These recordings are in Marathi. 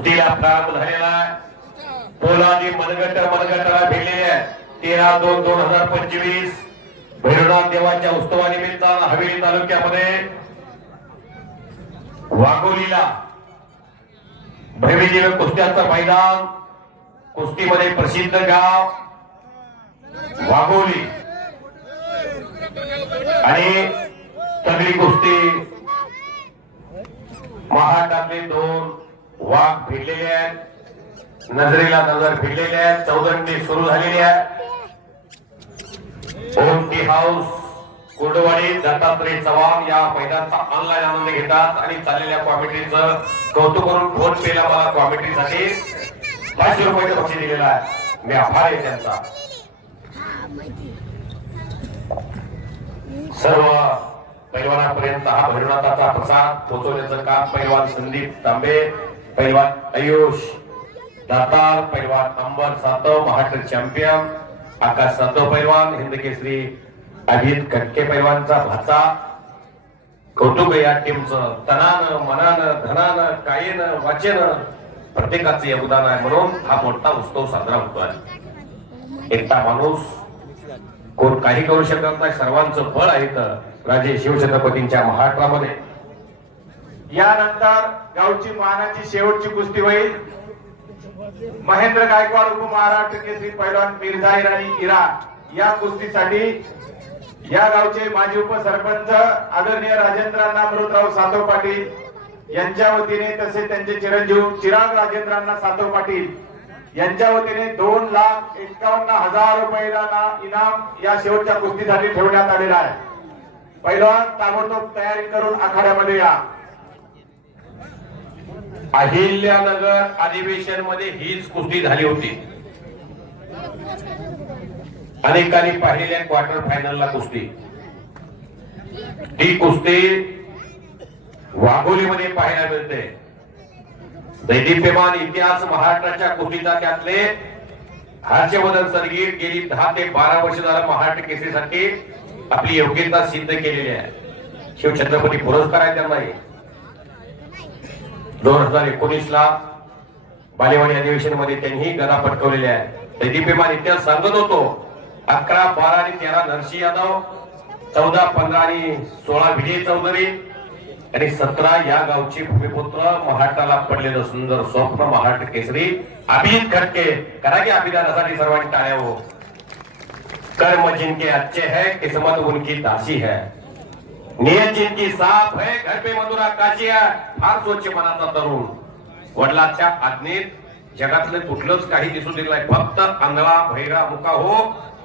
कुस्तीला प्रारंभ झालेला आहे. पोलादी मनगट मनगटाला भिडलेले आहे. तेरा दोन दोन हजार पंचवीस. भैरवनाथ देवाच्या उत्सवानिमित्त हवेली तालुक्यामध्ये वाघोलीला भैरवीदेव कुस्त्याचं मैदान कुस्तीमध्ये प्रसिद्ध गाव वाघोली. आणि सगळी कुस्ती. महाराष्ट्रातले दोन वाघ भिडलेले आहेत. नजरेला नजर भिडलेले आहेत. चौदंडी सुरू झालेली आहे. ओम टी हाऊस कुर्डवाडी दत्तात्रय चव्हाण या मैदानचा ऑनलाईन आनंद घेतात आणि चाललेल्या कॉमेंट्रीचं कौतुक करून फोन केला मला कॉमेंट्रीसाठी पाचशे रुपयाचं पक्ष दिलेलं आहे. मी आभार आहे त्यांचा. सर्व पैलवानापर्यंत हा भैरवनाथाचा प्रसाद पोहोचवण्याचं काम पैलवान संदीप तांबे पैलवान आयुष दातार पैलवान अंबर सातव महाराष्ट्र चॅम्पियन आकाश सातव पैलवान हिंद केसरी अजित कटके पैलवानचा भाचा कौतुक आहे या टीमचं तनानं मनानं धनानं कायेनं वाचेनं प्रत्येकाचं योगदान आहे म्हणून हा मोठा उत्सव साजरा होतो आहे एकटा माणूस कोण काही करू शकत नाही सर्वांचं बळ आहे तर राजे शिवछत्रपतींच्या महाराष्ट्रामध्ये यानंतर गावची मानाची शेवटची कुस्ती होईल. महेंद्र गायकवाड उप महाराष्ट्र केसरी पैलवान मिर्झाईर आणि इरा या कुस्तीसाठी या गावचे माजी उपसरपंच आदरणीय राजेंद्र अमृतराव सातव पाटील यांच्या वतीने तसे त्यांचे चिरंजीव चिराग राजेंद्रांना सातव पाटील यांच्या वतीने दोन लाख एकावन्न हजार रुपयाला इनाम या शेवटच्या कुस्तीसाठी ठेवण्यात आलेला आहे. पैलवान ताबडतोब तयारी करून आखाड्यामध्ये या. अहिल्यानगर अधिवेशनमध्ये हीच कुस्ती झाली होती. अनेकांनी पाहिलेल्या क्वार्टर फायनलला कुस्ती. ही कुस्ती वाघोलीमध्ये पाहायला मिळते. दैदिप्यमान इतिहास महाराष्ट्राच्या कुस्तीचा त्यातले हर्षवर्धन सरगीर गेली दहा ते बारा वर्ष झाला महाराष्ट्र केसरीसाठी आपली योग्यता सिद्ध केलेली आहे. शिवछत्रपती पुरस्कार आहे त्यांना हे. दोन हजार एकोणीस ला बालेवाडी अधिवेशनमध्ये त्यांनी गदा पटकवलेल्या आहे दैदिप्यमान इतिहास सांगत होतो अकरा बारा आणि तेरा नरसिंह यादव चौदा पंधरा आणि सोळा विजय चौधरी आणि सतरा या गावचे भूमिपुत्र महाराष्ट्राला पडलेलं सुंदर स्वप्न महाराष्ट्र केसरी अभिजित खटके. करा की अभिदानासाठी सर्वांनी टाळ्या हो. कर्म जिनके अच्छे है किस्मत उनकी दासी है. नियत जिनकी साफ है घर पे मधुरा काशी है फार स्वच्छ मनाचा तरुण. वडिलांच्या आज्ञेत जगातलं कुठलंच काही दिसू दिलं नाही. फक्त आंधळा भैरा मुका हो.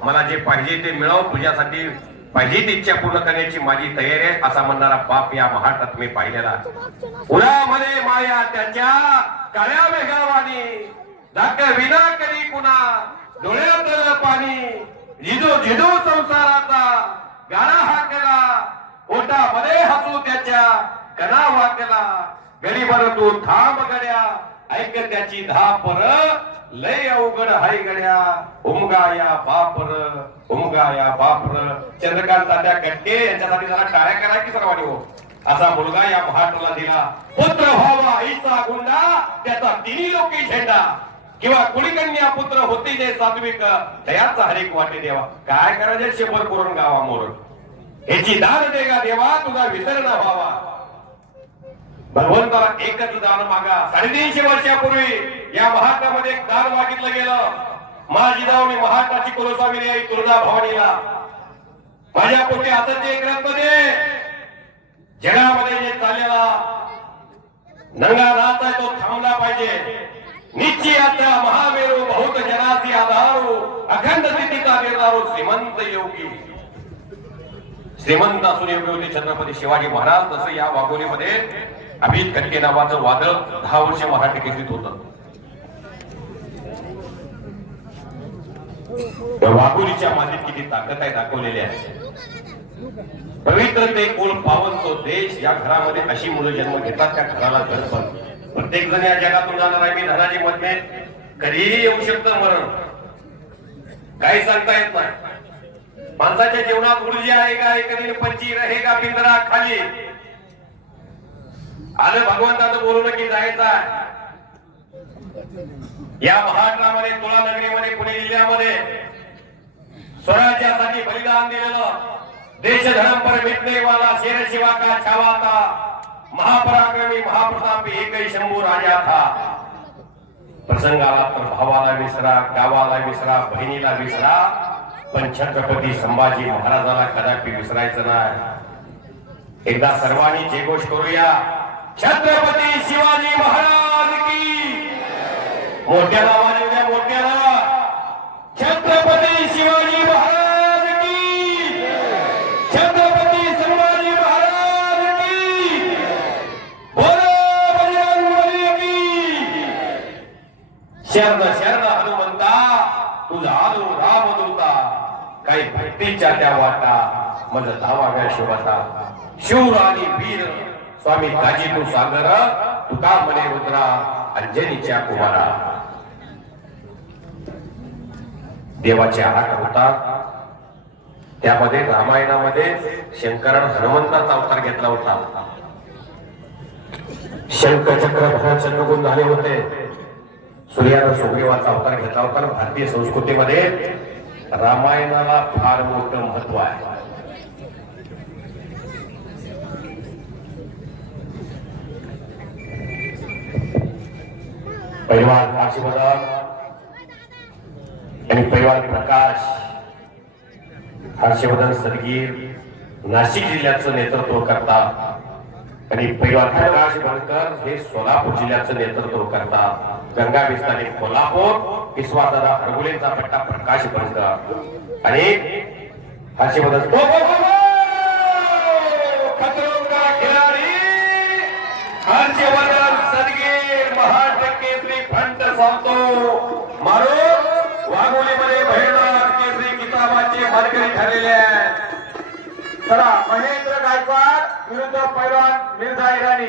मला जे पाहिजे ते मिळव. तुझ्यासाठी पाहिजे ती इच्छा पूर्ण करण्याची माझी तयारी आहे असा म्हणणारा बाप या महाराष्ट्रात मी पाहिलेला उन्हामध्ये माया त्याच्या काळ्या मेघावानी. धाक विना करी पुन्हा डोळ्यात पाणी. झिजो झिजो संसाराचा. गाडा हाकला पोटामध्ये हसू त्याच्या कणा वाकला गडीभर तू थांब गड्या. ऐक त्याची धापर. लय अवघड हाय गड्या. उमगा या बापर. उमगा या बापर. चंद्रकांत त्या कटके यांच्यासाठी जरा काय करा की सर्वांनी हो असा मुलगा या महाराष्ट्राला दिला. पुत्र व्हावा आईचा गुंडा त्याचा तिन्ही लोकी झेंडा. किंवा कुळीकन्या पुत्र होते जे सात्विक दयाचा हरिक वाटे देवा. काय करायचे शेपर करून गावा मोर ह्याची दान देगा देवा तुझा विसरणा व्हावा भगवंताला एकच दान मागा. साडेतीनशे वर्षापूर्वी या महाराष्ट्रामध्ये एक दान मागितलं गेलं. माझी जाऊन महाराष्ट्राची कुलस्वामिनी आई तुळजा भवानीला. माझ्या पोटी हाताचे एक ग्रंथ दे जगामध्ये जे चाललेला नंगा नाच आहे तो थांबला पाहिजे. निश्चयाचा महामेरू बहुत जनासी आधारू अखंड स्थितीचा निर्धारू श्रीमंत योगी. श्रीमंत असून योग्य होते छत्रपती शिवाजी महाराज तसं या वाघोलीमध्ये अमित खटके नावाचं वादळ दहा वर्ष मराठी केंद्रित होत. वाघोलीच्या मातीत किती ताकद आहे दाखवलेली आहे. पवित्र ते कुल पावन तो देश या घरामध्ये अशी मुलं जन्म घेतात त्या घराला घडपण प्रत्येक जण या जगातून जाणार आहे. मी धनाजी मध्ये कधीही येऊ शकतं मरण. काही सांगता येत नाही. माणसाच्या जीवनात ऊर्जा आहे का? एखादी पंची का? पिंजरा खाली. आलं भगवंताचं बोलवलं की जायचा या महाराष्ट्रामध्ये तुळा नगरीमध्ये पुणे जिल्ह्यामध्ये स्वराज्यासाठी बलिदान दिलेलं देश धर्म पर मिटनेवाला शेर शिवा का छावा था महापराक्रमी महाप्रतापी एकही शंभू राजा था. प्रसंगाला तर भावाला विसरा गावाला विसरा बहिणीला विसरा पण छत्रपती संभाजी महाराजाला कदापि विसरायचं नाही. एकदा सर्वांनी जयघोष करूया छत्रपती शिवाजी महाराज की मोठ्याला वाजवूया मोठ्याला छत्रपती शिवाजी महाराज की छत्रपती संभाजी महाराज की बोला बजरंग की शरण काही त्या वाटा मज धावाव्या शिवता शूर आणि वीर स्वामी काजी तू सागर तुका मने उतरा अंजनीच्या कुमारा. देवाचे हात होता. त्यामध्ये रामायणामध्ये शंकरानं हनुमंताचा अवतार घेतला होता. शंखचक्र भरत चंद्रगुण झाले होते. सूर्यानं सुग्रीवाचा अवतार घेतला होता. भारतीय संस्कृतीमध्ये रामायणाला फार मोठं महत्त्व आहे. परिवार काशीबदाम आणि परिवार प्रकाश हर्षवर्धन सदगीर नाशिक जिल्ह्याचं नेतृत्व करतात. आणि प्रकाश बनकर हे सोलापूर जिल्ह्याचं नेतृत्व करतात. गंगा विस्ताने कोल्हापूर विश्वासदा हरगुलेंचा पट्टा प्रकाश बनकर. आणि हर्षवर्धन हो, हो, हो, गो, खिलाडी हर्षवर्धन सदगे महाराष्ट्र केसरी फंट सांगतो मारो वाघोलीमध्ये भैरनाथ केसरी किताबाचे मानकरी ठरलेले आहेत चला महेंद्र विरुद्ध पैलवान मिर्झा इराणी